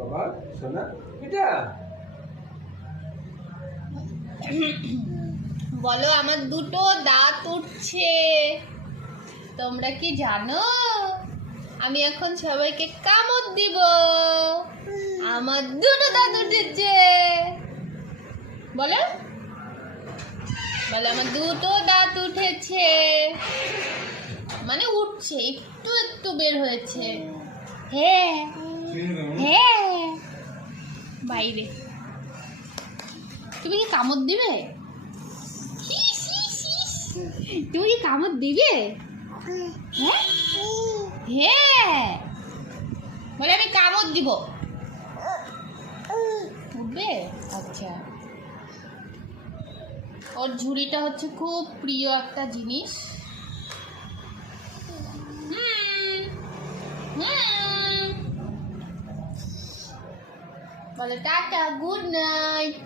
বাবা সোনা এটা বলো আমার দুটো দাঁত উঠছে। তোমরা কি জানো আমি এখন সবাইকে কামড় দিব? আমার দুটো দাঁত উঠেছে। বলো বলো আমার দুটো দাঁত উঠেছে, মানে উঠছে, একটু একটু বের হয়েছে। হ্যাঁ হ্যাঁ বাইরে। তুমি কি কামড় দিবে? তুমি কি কামড় দিবে? হ্যাঁ হ্যাঁ বলে আমি কামড় দিব। উঠবে? আচ্ছা, ওর ঝুড়িটা হচ্ছে খুব প্রিয় একটা জিনিস। বলে টাটা, গুড নাইট।